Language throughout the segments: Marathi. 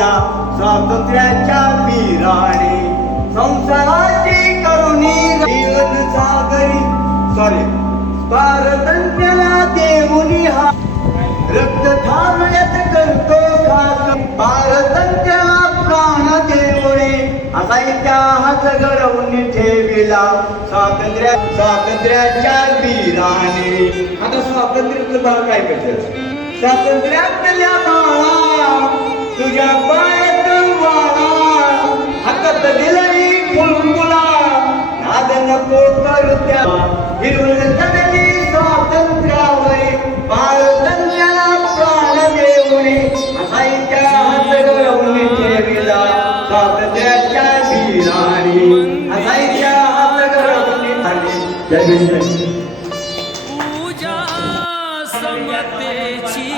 ठेविला स्वातंत्र्याच्या वीराने संसाराची करुणी जीवन सागरी. सॉरी पारतंत्र्याला देऊनी हा. रक्त थांबण्यात करतो खास पारतंत्र्याला प्राण देऊने असा इतिहास घडवून ठेविला. स्वातंत्र्या स्वातंत्र्याच्या वीराने आता स्वातंत्र्य तुम्हाला काय करायचं स्वातंत्र्यातल्या बाळा. तुझ्या पायात वाळा हातात दिलरी फुलफुला. नाद नको करू त्या हिरवळ चढली स्वातंत्र्यावरी पारतंत्र्याला प्राण देऊने असाईच्या हात घडवून ठेविला स्वातंत्र्याच्या वीराणी असाईच्या हात घडवून आली पूजा समतेची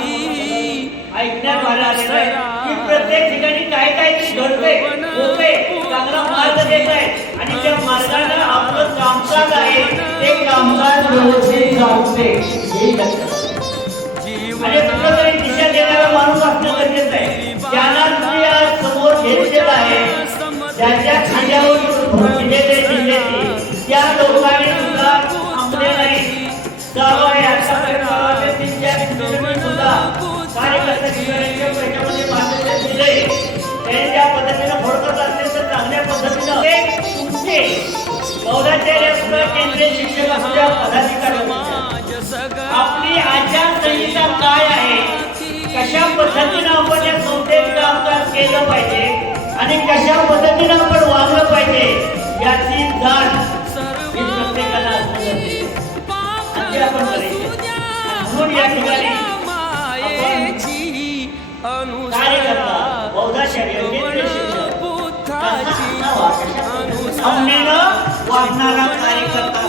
ऐकण्यात आलं आहे प्रत्येक ठिकाणी काय काय घडतंय होतंय चांगला मार्ग देत आहे. आणि त्या मार्गाला आपलं कामकाज आहे. ते कामकाज व्यवस्थित चालते आलं. आणि कुठं तरी दिशा देणारा माणूस असणं गरजेचं आहे. ज्यांना तुम्ही आज समोर घेतलेला आहे. ज्यांच्या खांद्यावर सुद्धा केंद्रीय शिक्षक असल्या पदाधिकारी आपली आचारसंहिता काय आहे कशा पद्धतीनं आपण या संस्थेत कामकाज केलं पाहिजे आणि कशा पद्धतीनं आपण वागलं पाहिजे याची जाण ही प्रत्येकाला असणं आपण म्हणून या ठिकाणी कार्यकर्ता बौद्धाचार्य केंद्रीय वागणारा कार्यकर्ता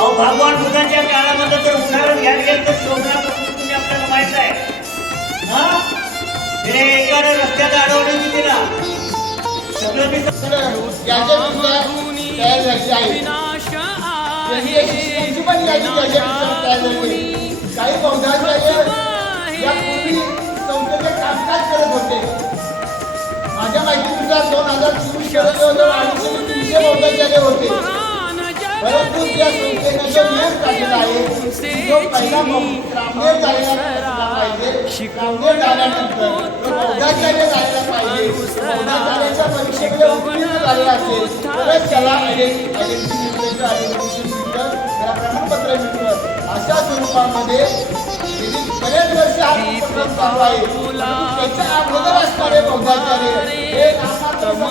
अहो भगवान बुद्धाच्या काळामध्ये जर उदाहरण घ्यायला गेलं तर शोभनापासून तुम्ही आपल्याला माहीत आहे. हा? तिने एकाने रस्त्यात अडवली तिला. सगळं मी याच्या तयार झाली आहे पण त्याच्या तयार झाली काही यापूर्वी कामकाज करत होते माझ्या माहितीनुसार दोन हजार चोवीसपर्यंत अडीचशे ते तीनशे होते. जो नियम काढलेला आहे. पहिला पाहिजे झाल्यानंतर बौद्धाचार्य पाहिजे. बौद्धाचार्याच्या उत्तीर्ण झालेला असेल तरच त्याला प्रमाणपत्र मिळतं. अशा स्वरूपामध्ये गेली बरेच वर्ष हा उपक्रम चालू आहे त्याच्या अगोदर असणारे बौद्धाचार्य हे महात्मा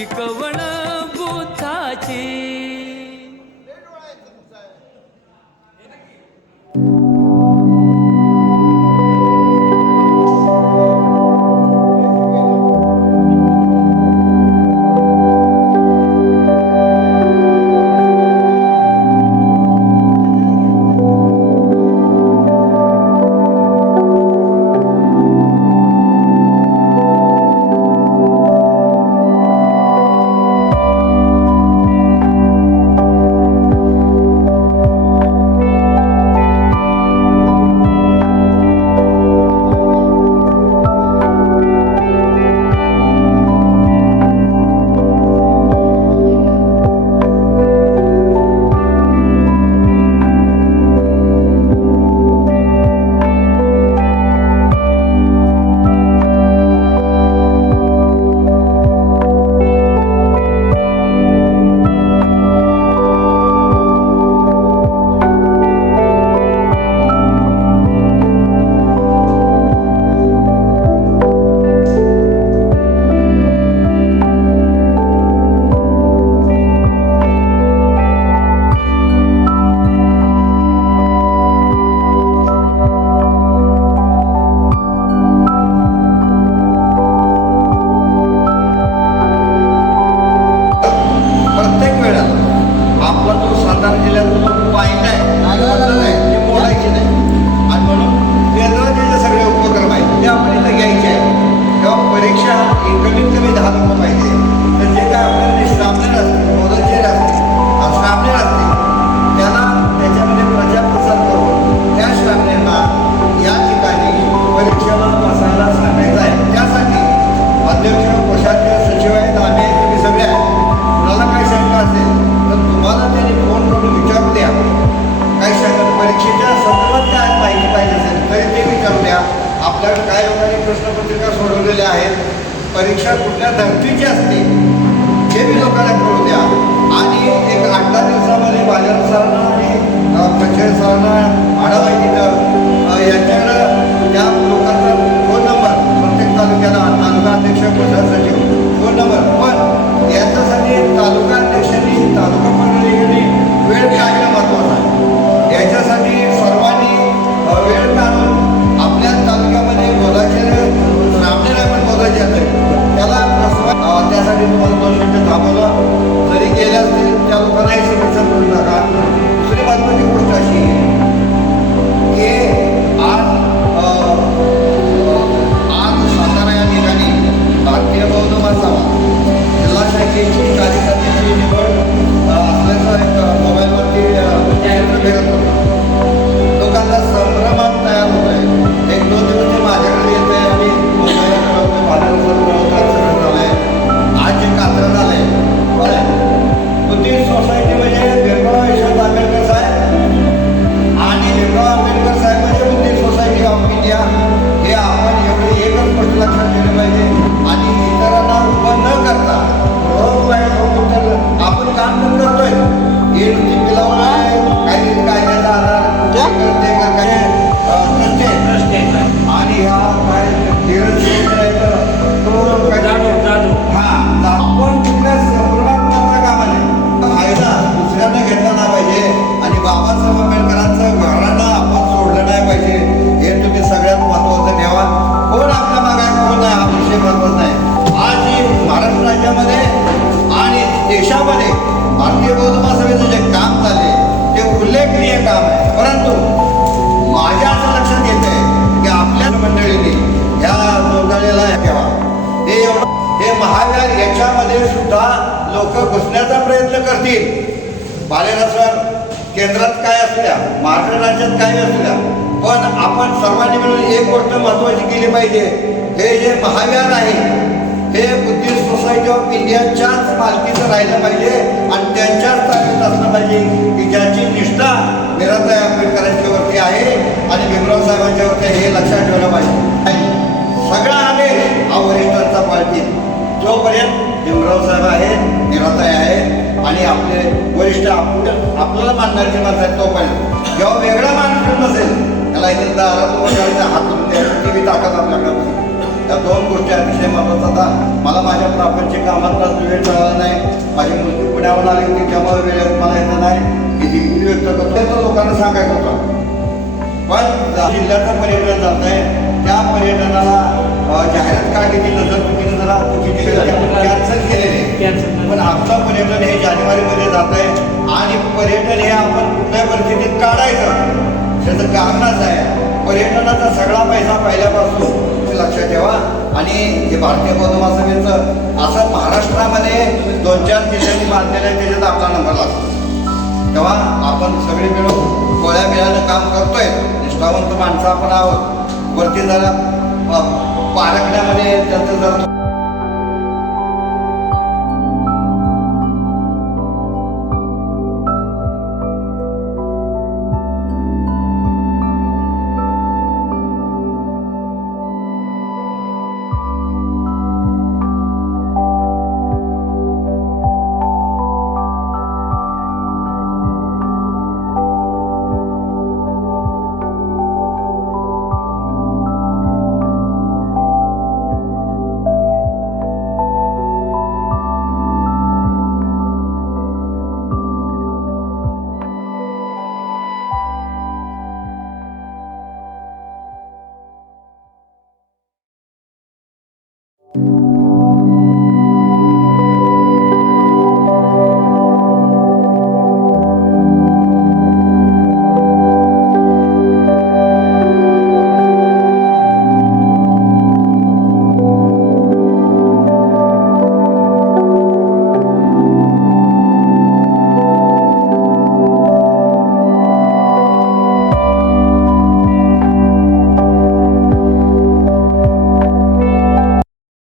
ಶಿಕವಣ आपल्याला धमकीची असते हे मी लोकांना कळू द्या. आणि एक आठ दहा दिवसामध्ये बाजार सरांना आणि पंचायत सरांना आढावा घेतात यांच्याकडं त्या लोकांचा फोन नंबर प्रत्येक तालुक्याला तालुका अध्यक्ष प्रसार सचिव फोन नंबर. पण याच्यासाठी तालुका अध्यक्षांनी तालुका मंडळी वेळ काय लोक घुसण्याचा प्रयत्न करतील. पालेला सर केंद्रात काय असल्या महाराष्ट्र राज्यात काय असल्या पण आपण सर्वांनी मिळून एक गोष्ट महत्वाची केली पाहिजे. हे जे महाव्यान आहे हे बुद्धिस्ट सोसायटी ऑफ इंडियाच्याच मालकीचं राहिलं पाहिजे आणि त्यांच्याच ताकद असलं पाहिजे. की ज्याची निष्ठा मिराबाई आंबेडकरांच्यावरती आहे आणि भीमराव साहेबांच्यावरती हे लक्षात ठेवलं पाहिजे. सगळा आदेश हा वरिष्ठांचा पाळतील जोपर्यंत भीमराव साहेब आहेत निराताई आहेत आणि आपले वरिष्ठ आप- आपल्याला मानणारे जे माणसं आहेत तोपर्यंत जेव्हा वेगळा माणूस नसेल त्याला इथे दारात हातून द्यायची ती ताकद आपल्याकडे नसेल. या दोन गोष्टी अतिशय महत्त्वाचा आता मला माझ्या प्रापंचिक कामात वेळ मिळाला नाही. माझी मुलगी पुण्यावर आली होती त्यामुळे वेळेत मला येत नाही. मी दिलगिरी व्यक्त करतो. तर लोकांना सांगायचं होतं. पण जिल्ह्याचं पर्यटन जात आहे. त्या पर्यटनाला जाहिरात का केली नजर चुकीनं जरा चुकीची कॅन्सल केलेले. पण आमचं पर्यटन हे जानेवारीमध्ये जात आहे आणि पर्यटन हे आपण कुठल्या परिस्थितीत काढायचं. त्याचं कारणच आहे पर्यटनाचा सगळा पैसा पहिल्यापासून ते लक्षात ठेवा. आणि हे भारतीय महासभेचं असं महाराष्ट्रामध्ये दोन चार जिल्ह्यांनी बांधलेलं आहे त्याच्यात आपला नंबर लागतो. तेव्हा आपण सगळे मिळून गोळ्या मिळानं काम करतोय. निष्ठावंत माणसं आपण आहोत. वरती जरा पारखण्यामध्ये त्याचं जरा